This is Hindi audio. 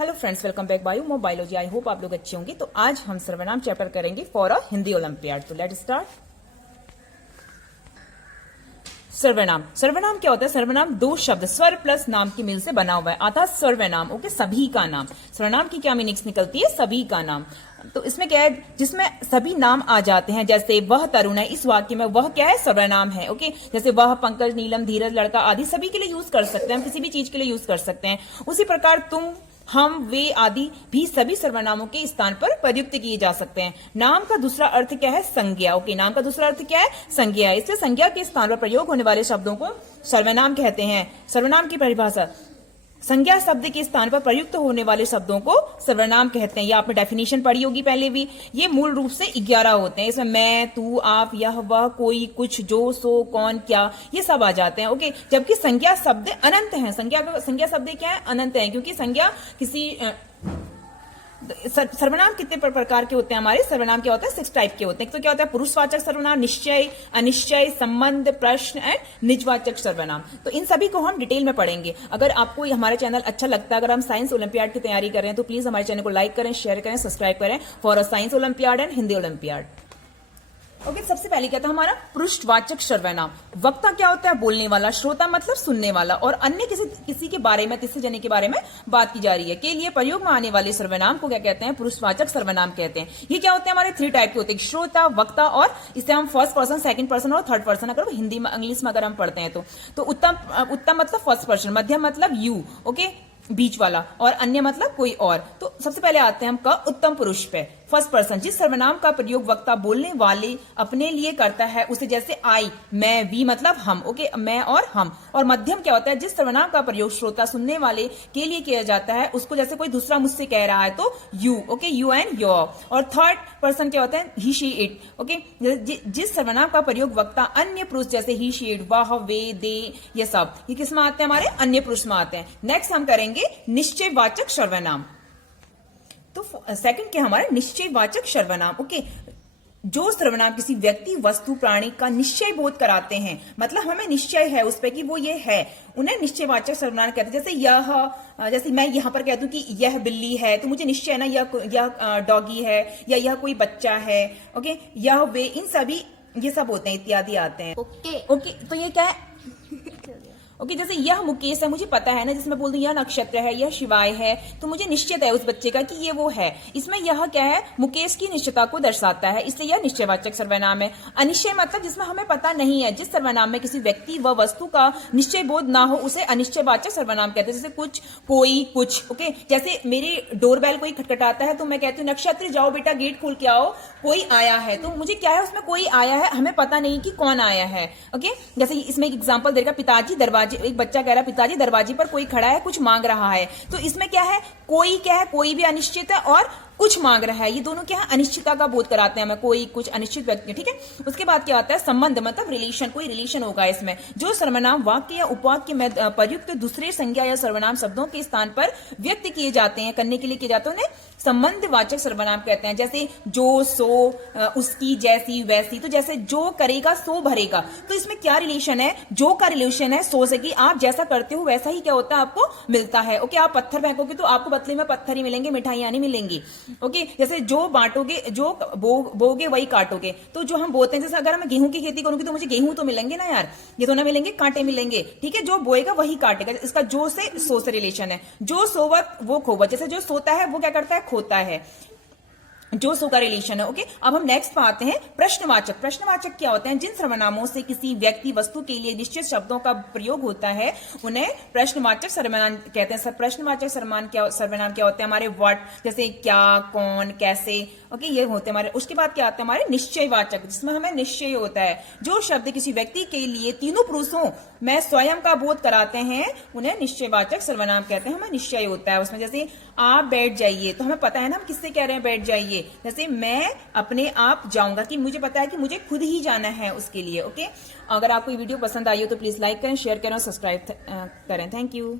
Hello friends, welcome back bio mobilology. I hope आप लोग अच्छे होंगे। तो आज हम सर्वनाम चैप्टर करेंगे फॉर अ हिंदी ओलंपियाड। तो लेट स्टार्ट। सर्वनाम। सर्वनाम क्या होता है? सर्वनाम दो शब्द स्वर प्लस नाम की मिल से बना हुआ है, अर्थात सर्वनाम। ओके, सभी का नाम। सर्वनाम की क्या मीनिंग्स निकलती है? सभी का नाम। तो इसमें क्या है? जिसमें सभी नाम आ जाते हैं, जैसे वह तरुण है, इस वाक्य में वह क्या है? सर्वनाम है। ओके, जैसे वह, पंकज, नीलम, धीरज, लड़का आदि सभी के लिए यूज कर सकते हैं, हम किसी भी चीज के लिए यूज कर सकते हैं। उसी प्रकार तुम, हम, वे आदि भी सभी सर्वनामों के स्थान पर प्रयुक्त किए जा सकते हैं। नाम का दूसरा अर्थ क्या है? संज्ञा। ओके, नाम का दूसरा अर्थ क्या है? संज्ञा है। इसलिए संज्ञा के स्थान पर प्रयोग होने वाले शब्दों को सर्वनाम कहते हैं। सर्वनाम की परिभाषा, संज्ञा शब्द के स्थान पर प्रयुक्त होने वाले शब्दों को सर्वनाम कहते हैं। ये आपने डेफिनेशन पढ़ी होगी पहले भी। ये मूल रूप से 11 होते हैं। इसमें मैं, तू, आप, यह, वह, कोई, कुछ, जो, सो, कौन, क्या, ये सब आ जाते हैं। ओके, जबकि संज्ञा शब्द अनंत हैं। संज्ञा शब्द क्या है? अनंत है, क्योंकि संज्ञा किसी सर्वनाम कितने प्रकार के होते हैं? हमारे सर्वनाम क्या होता है? 6 टाइप के होते हैं। तो क्या होता है? पुरुषवाचक सर्वनाम, निश्चय, अनिश्चय, संबंध, प्रश्न एंड निजवाचक सर्वनाम। तो इन सभी को हम डिटेल में पढ़ेंगे। अगर आपको हमारा चैनल अच्छा लगता है, अगर हम साइंस ओलंपियाड की तैयारी कर रहे हैं, तो प्लीज हमारे चैनल को लाइक करें, शेयर करें, सब्सक्राइब करें for a science olympiad and Hindi olympiad. Okay, सबसे पहले क्या था हमारा? पृष्ठवाचक सर्वनाम। वक्ता क्या होता है? बोलने वाला। श्रोता मतलब सुनने वाला। और अन्य किसी के बारे में, तीसरे जने के बारे में बात की जा रही है के लिए प्रयोग में आने वाले सर्वनाम को क्या कहते हैं? पृष्ठवाचक सर्वनाम कहते हैं। ये क्या होते हैं? हमारे 3 टाइप के होते हैं, श्रोता, वक्ता और इसे हम फर्स्ट पर्सन, सेकंड पर्सन और थर्ड पर्सन अगर हिंदी में, इंग्लिश में अगर हम पढ़ते हैं तो उत्तम मतलब फर्स्ट पर्सन, मध्यम मतलब यू, ओके, बीच वाला, और अन्य मतलब कोई और। तो सबसे पहले आते हैं हम का उत्तम पुरुष पे। फर्स्ट पर्सन, जिस सर्वनाम का प्रयोग वक्ता बोलने वाले अपने लिए करता है उसे, जैसे आई, मैं, वी मतलब हम। ओके, मैं और हम। और मध्यम क्या होता है? जिस सर्वनाम का प्रयोग श्रोता, सुनने वाले के लिए किया जाता है उसको, जैसे कोई दूसरा मुझसे कह रहा है तो you. Okay, you and your. और थर्ड पर्सन क्या होता है? ही, शी, इट। ओके, जिस सर्वनाम का प्रयोग वक्ता अन्य पुरुष, जैसे ही, शी, इट, वह, वे, दे, ये सब, ये किस में आते हैं? हमारे अन्य पुरुष में आते हैं। नेक्स्ट हम करेंगे निश्चयवाचक सर्वनाम। तो सेकंड क्या हमारा? निश्चयवाचक सर्वनाम। ओके, जो सर्वनाम किसी व्यक्ति, वस्तु, प्राणी का निश्चय बोध कराते हैं, मतलब हमें निश्चय है उस पर कि वो ये है, उन्हें निश्चयवाचक सर्वनाम कहते हैं। जैसे यह, जैसे मैं यहां पर कह दूं कि यह बिल्ली है, तो मुझे निश्चय है ना यह डॉगी है, या यह कोई बच्चा है। ओके, यह, वे, इन सभी ये सब होते हैं, इत्यादि आते हैं। ओके, तो ये क्या है? ओके, जैसे यह मुकेश है, मुझे पता है ना, जिसमें बोल दूं यह नक्षत्र है, यह शिवाय है, तो मुझे निश्चित है उस बच्चे का कि ये वो है। इसमें यह क्या है? मुकेश की निश्चितता को दर्शाता है, इसलिए यह निश्चयवाचक सर्वनाम है। अनिश्चय मतलब जिसमें हमें पता नहीं है। जिस सर्वनाम में किसी व्यक्ति व वस्तु का निश्चय बोध ना हो उसे अनिश्चयवाचक सर्वनाम कहते हैं। जैसे कुछ, कोई, कुछ। ओके, जैसे मेरे डोरबेल कोई खटखटाता है तो मैं कहती हूँ नक्षत्र जाओ बेटा गेट खोल के आओ, कोई आया है। तो मुझे क्या है? उसमें कोई आया है, हमें पता नहीं कि कौन आया है। ओके, जैसे इसमें एक एग्जांपल देगा, पिताजी दरवाजे, एक बच्चा कह रहा है पिताजी दरवाजे पर कोई खड़ा है, कुछ मांग रहा है। तो इसमें क्या है? कोई क्या है? कोई भी अनिश्चित है और कुछ मांग रहा है, ये दोनों क्या है? अनिश्चितता का बोध कराते हैं हमें, कोई, कुछ, अनिश्चित व्यक्ति। ठीक है, उसके बाद क्या आता है? संबंध मतलब रिलेशन, कोई रिलेशन होगा इसमें। जो सर्वनाम वाक्य या उपवाक्य में प्रयुक्त दूसरे संज्ञा या सर्वनाम शब्दों के स्थान पर व्यक्त किए जाते हैं, करने के लिए किए जाते हैं, उन्हें संबंधवाचक सर्वनाम कहते हैं। जैसे जो, सो, उसकी, जैसी, वैसी। तो जैसे जो करेगा सो भरेगा, तो इसमें क्या रिलेशन है? जो का रिलेशन है सो से, कि आप जैसा करते हो वैसा ही क्या होता है? आपको मिलता है। ओके, आप पत्थर फेंकोगे तो आपको बदले में पत्थर ही मिलेंगे, मिठाइयां नहीं मिलेंगी। ओके, जैसे जो बांटोगे, जो बोगे वही काटोगे। तो जो हम बोते हैं, जैसे अगर मैं गेहूं की खेती करूंगी तो मुझे गेहूं तो मिलेंगे ना यार, ये तो ना मिलेंगे, कांटे मिलेंगे। ठीक है, जो बोएगा वही काटेगा। इसका जो से सो से रिलेशन है। जो सोवत वो खोवत, जैसे जो सोता है वो क्या करता है? खोता है, जो सो का रिलेशन है। ओके, अब हम नेक्स्ट पर आते हैं प्रश्नवाचक। प्रश्नवाचक क्या होते हैं? जिन सर्वनामों से किसी व्यक्ति, वस्तु के लिए निश्चित शब्दों का प्रयोग होता है उन्हें प्रश्नवाचक सर्वनाम कहते हैं। प्रश्नवाचक सर्वनाम क्या होते हैं? हमारे व्हाट, जैसे क्या, कौन, कैसे। ओके, ये होते हैं हमारे। उसके बाद क्या आते हैं? हमारे निश्चयवाचक, जिसमें हमें निश्चय होता है। जो शब्द किसी व्यक्ति के लिए तीनों पुरुषों में स्वयं का बोध कराते हैं उन्हें निश्चयवाचक सर्वनाम कहते हैं। हमें निश्चय होता है उसमें। जैसे आप बैठ जाइए, तो हमें पता है ना हम किससे कह रहे हैं बैठ जाइए। जैसे मैं अपने आप जाऊंगा, कि मुझे पता है कि मुझे खुद ही जाना है उसके लिए। ओके, अगर आपको ये वीडियो पसंद आई हो तो प्लीज लाइक करें, शेयर करें और सब्सक्राइब करें। Thank you.